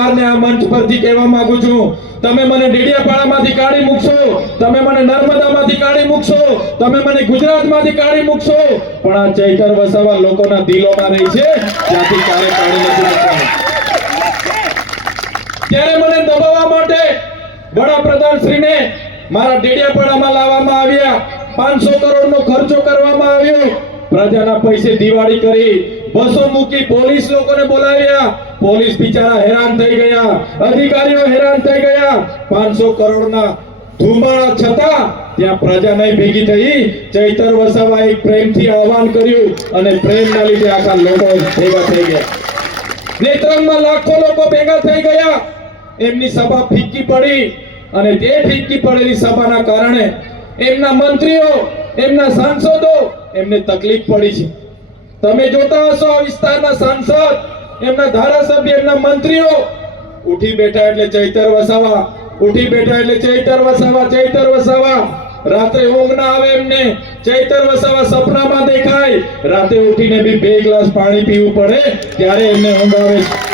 સરકારને આ મંચ પરથી કહેવા માંગુ છું, તમે મને ડેડિયાપાડામાંથી કાઢી મૂકશો, તમે મને નર્મદામાંથી કાઢી મૂકશો, તમે મને ગુજરાતમાંથી કાઢી મૂકશો, પણ આ ચૈતર વસાવા લોકોના દિલોમાં રહી છે, ત્યાંથી ક્યારે કાઢી નથી મૂકવાનું. ત્યારે મને દબાવવા માટે વડાપ્રધાન શ્રીને મારા ડેડિયાપાડામાં લાવવામાં આવ્યા, 500 કરોડનો ખર્ચો કરવામાં આવ્યો, પ્રજાના પૈસે દિવાળી કરી, બસો મૂકી, પોલીસ લોકોને બોલાવ્યા, પોલીસ બિચારા હેરાન થઈ ગયા, અધિકારીઓ હેરાન થઈ ગયા, 500 કરોડના ધુમાડા છતાં ત્યાં પ્રજા નહીં ભેગી થઈ. ચૈતર વસાવાએ પ્રેમથી આહવાન કર્યું અને પ્રેમના લીધે આખા લોકો ભેગા થઈ ગયા. નેત્રંગમાં લાખો લોકો ભેગા થઈ ગયા, એમની સભા ફીકી પડી અને તે ફીકી પડેલી સભાના કારણે એમના મંત્રીઓ, એમના સાંસદો, એમને તકલીફ પડી છે. તમે જોતા હશો આ વિસ્તારના સાંસદ, એમના ધારાસભ્ય, એમના મંત્રીઓ ઉઠી બેઠા એટલે ચૈતર વસાવા, ઉઠી બેઠા એટલે ચૈતર વસાવા, ચૈતર વસાવા. રાત્રે ઊંઘ ના આવે એમને, ચૈતર વસાવા સપનામાં દેખાય, રાતે ઉઠીને બી 2 ગ્લાસ પાણી પીવું પડે ત્યારે એમને ઊંઘ આવે છે.